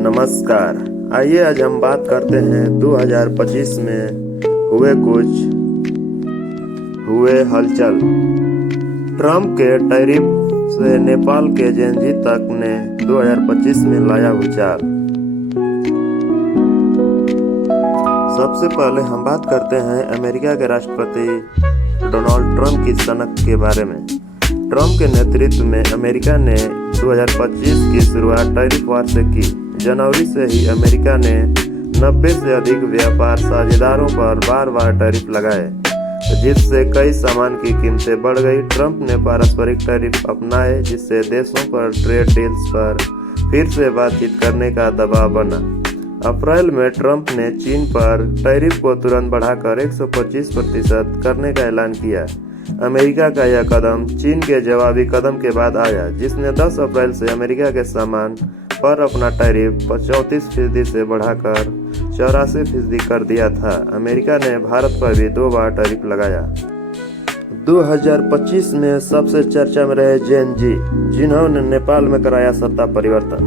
नमस्कार। आइए आज हम बात करते हैं 2025 में हुए हलचल। ट्रंप के टैरिफ से नेपाल के जेनजी तक ने 2025 में लाया भूचाल। सबसे पहले हम बात करते हैं अमेरिका के राष्ट्रपति डोनाल्ड ट्रंप की सनक के बारे में। ट्रंप के नेतृत्व में अमेरिका ने 2025 की शुरुआत टैरिफ वार से की। जनवरी से ही अमेरिका ने 90 से अधिक व्यापार साझेदारों पर बार टैरिफ लगाए, जिससे कई सामान की कीमतें बढ़ गई। ट्रंप ने पारस्परिक टैरिफ अपनाए, जिससे देशों पर ट्रेड डील्स पर फिर से बातचीत करने का दबाव बना। अप्रैल में ट्रंप ने चीन पर टैरिफ को तुरंत बढ़ाकर 125% करने का ऐलान किया। अमेरिका का यह कदम चीन के जवाबी कदम के बाद आया, जिसने 10 अप्रैल से अमेरिका के सामान पर अपना टैरिफ 34% से बढ़ाकर 84% कर दिया था। अमेरिका ने भारत पर भी 2 बार टैरिफ लगाया। 2025 में सबसे चर्चा में रहे जेन जी, जिन्होंने नेपाल में कराया सत्ता परिवर्तन।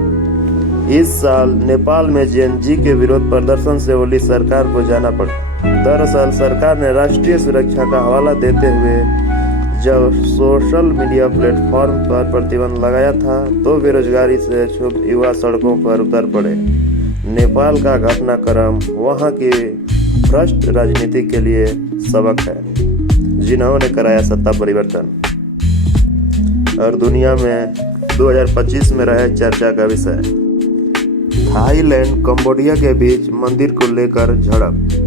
इस साल नेपाल में जेन जी के विरोध प्रदर्शन से ओली सरकार को जाना पड़ा। दरअसल सरकार ने राष्ट्रीय सुरक्षा का हवाला देते हुए जब सोशल मीडिया प्लेटफॉर्म पर प्रतिबंध लगाया था, तो बेरोजगारी से क्षुब्ध युवा सड़कों पर उतर पड़े। नेपाल का घटनाक्रम वहां की भ्रष्ट राजनीति के लिए सबक है, जिन्होंने कराया सत्ता परिवर्तन। और दुनिया में 2025 में रहे चर्चा का विषय थाईलैंड कंबोडिया के बीच मंदिर को लेकर झड़प।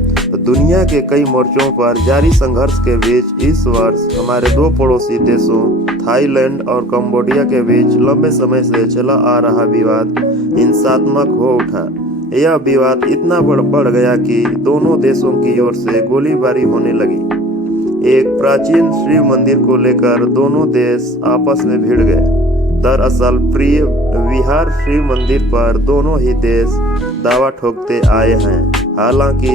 दुनिया के कई मोर्चों पर जारी संघर्ष के बीच इस वर्ष हमारे 2 पड़ोसी देशों थाईलैंड और कंबोडिया के बीच लंबे समय से चला आ रहा विवाद हिंसात्मक हो उठा। यह विवाद इतना बढ़ गया कि दोनों देशों की ओर से गोलीबारी होने लगी। एक प्राचीन शिव मंदिर को लेकर दोनों देश आपस में भिड़ गए। दरअसल प्रिय विहार शिव मंदिर पर दोनों ही देश दावा ठोकते आए हैं। हालांकि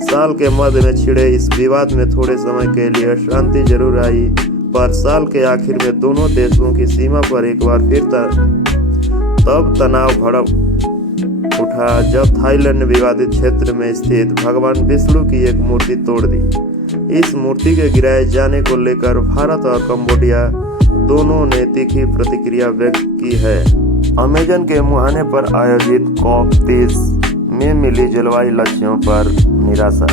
साल के मध्य में छिड़े इस विवाद में थोड़े समय के लिए शांति जरूर आई, पर साल के आखिर में दोनों देशों की सीमा पर एक बार फिर तब तनाव भड़क उठा, जब थाईलैंड ने विवादित क्षेत्र में स्थित भगवान विष्णु की एक मूर्ति तोड़ दी। इस मूर्ति के गिराए जाने को लेकर भारत और कंबोडिया दोनों ने तीखी प्रतिक्रिया व्यक्त की है। अमेजन के मुहाने पर आयोजित COP30 में मिली जलवायु लक्ष्यों पर निराशा।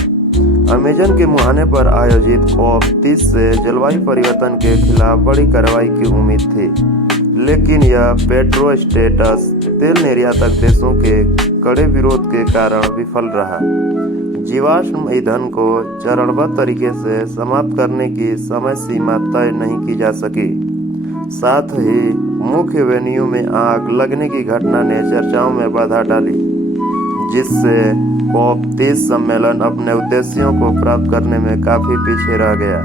अमेजन के मुहाने पर आयोजित COP30 से जलवायु परिवर्तन के खिलाफ बड़ी कार्रवाई की उम्मीद थी, लेकिन यह पेट्रोस्टेट्स तेल निर्यातक देशों के कड़े विरोध के कारण विफल रहा। जीवाश्म ईंधन को चरणबद्ध तरीके से समाप्त करने की समय सीमा तय नहीं की जा सकी। साथ ही मुख्य वेन्यू में आग लगने की घटना ने चर्चाओं में बाधा डाली, जिससे COP30 सम्मेलन अपने उद्देश्यों को प्राप्त करने में काफी पीछे रह गया।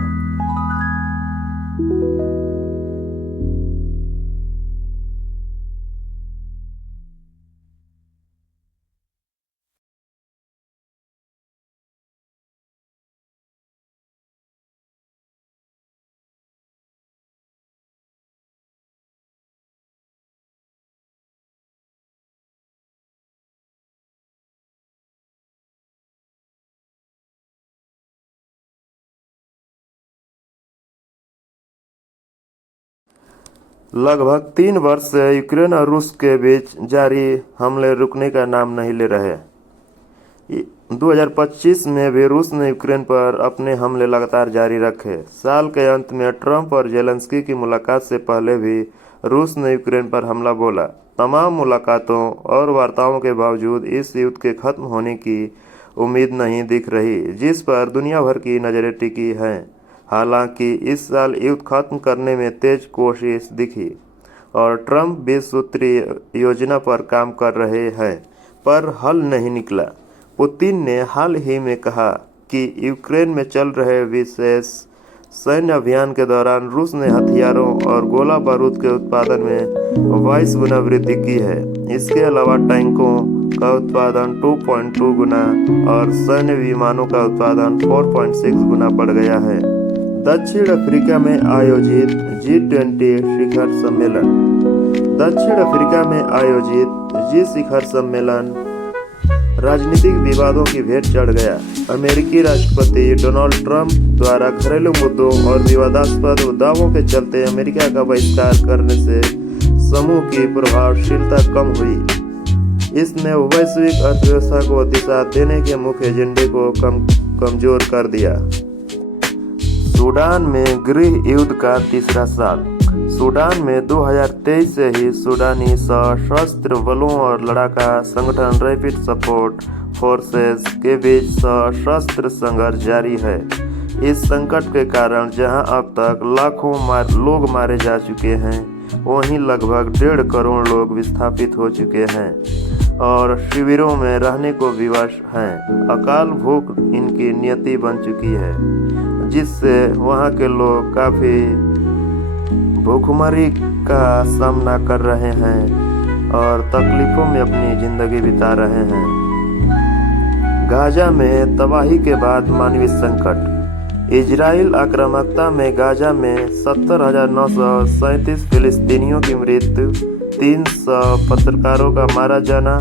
लगभग 3 वर्ष से यूक्रेन और रूस के बीच जारी हमले रुकने का नाम नहीं ले रहे। 2025 में भी रूस ने यूक्रेन पर अपने हमले लगातार जारी रखे। साल के अंत में ट्रंप और जेलेंस्की की मुलाकात से पहले भी रूस ने यूक्रेन पर हमला बोला। तमाम मुलाकातों और वार्ताओं के बावजूद इस युद्ध के खत्म होने की उम्मीद नहीं दिख रही, जिस पर दुनिया भर की नज़रें टिकी हैं। हालांकि इस साल युद्ध खत्म करने में तेज कोशिश दिखी और ट्रंप 20 सूत्री योजना पर काम कर रहे हैं, पर हल नहीं निकला। पुतिन ने हाल ही में कहा कि यूक्रेन में चल रहे विशेष सैन्य अभियान के दौरान रूस ने हथियारों और गोला बारूद के उत्पादन में 22 गुना वृद्धि की है। इसके अलावा टैंकों का उत्पादन 2.2 गुना और सैन्य विमानों का उत्पादन 4.6 गुना बढ़ गया है। दक्षिण अफ्रीका में आयोजित G20 शिखर सम्मेलन। दक्षिण अफ्रीका में आयोजित जी शिखर सम्मेलन राजनीतिक विवादों की भेंट चढ़ गया। अमेरिकी राष्ट्रपति डोनाल्ड ट्रंप द्वारा घरेलू मुद्दों और विवादास्पद दावों के चलते अमेरिका का बहिष्कार करने से समूह की प्रभावशीलता कम हुई। इसने वैश्विक अर्थव्यवस्था को दिशा देने के मुख्य एजेंडे को कमजोर कर दिया। सूडान में गृह युद्ध का तीसरा साल। सूडान में 2023 से ही सूडानी सशस्त्र बलों और लड़ाका संगठन रैपिड सपोर्ट फोर्सेस के बीच सशस्त्र संघर्ष जारी है। इस संकट के कारण जहां अब तक लाखों लोग मारे जा चुके हैं, वहीं लगभग 1.5 करोड़ लोग विस्थापित हो चुके हैं और शिविरों में रहने को विवश हैं। अकाल भूख इनकी नियति बन चुकी है, जिससे वहां के लोग काफी भूखमरी का सामना कर रहे हैं और तकलीफों में अपनी जिंदगी बिता रहे हैं। गाजा में तबाही के बाद मानवीय संकट। इजराइल आक्रामकता में गाजा में 70,937 फिलिस्तीनियों की मृत्यु, 300 पत्रकारों का मारा जाना,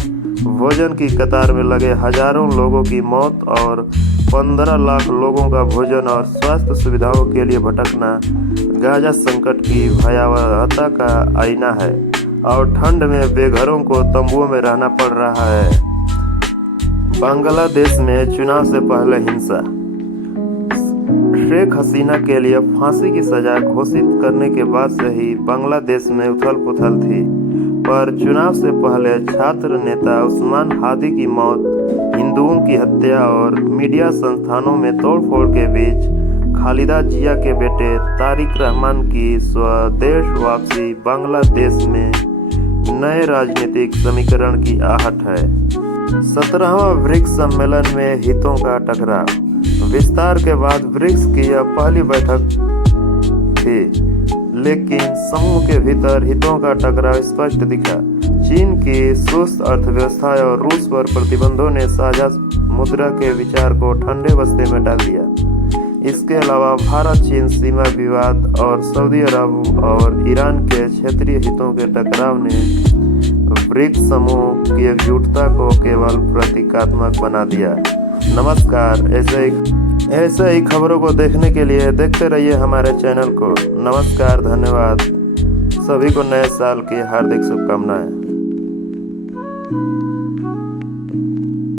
भोजन की कतार में लगे हजारों लोगों की मौत और 15 लाख लोगों का भोजन और स्वास्थ्य सुविधाओं के लिए भटकना गाजा संकट की भयावहता का आईना है। और ठंड में बेघरों को तंबुओं में रहना पड़ रहा है। बांग्लादेश में चुनाव से पहले हिंसा। शेख हसीना के लिए फांसी की सजा घोषित करने के बाद से ही बांग्लादेश में उथल-पुथल थी, पर चुनाव से पहले छात्र नेता उस्मान हादी की मौत, हिंदुओं की हत्या और मीडिया संस्थानों में तोड़फोड़ के बीच खालिदा जिया के बेटे तारिक रहमान की स्वदेश वापसी बांग्लादेश में नए राजनीतिक समीकरण की आहट है। 17वां ब्रिक्स सम्मेलन में हितों का टकराव। विस्तार के बाद ब्रिक्स की यह पहली बैठक थी, लेकिन समूह के भीतर हितों का टकराव स्पष्ट दिखा। चीन की सुस्त अर्थव्यवस्था और रूस पर प्रतिबंधों ने साझा मुद्रा के विचार को ठंडे बस्ते में डाल दिया। इसके अलावा भारत चीन सीमा विवाद और सऊदी अरब और ईरान के क्षेत्रीय हितों के टकराव ने ब्रिक्स समूह की एकजुटता को केवल प्रतीकात्मक बना दिया। नमस्कार, ऐसे ही खबरों को देखने के लिए देखते रहिए हमारे चैनल को। नमस्कार, धन्यवाद। सभी को नए साल की हार्दिक शुभकामनाएं।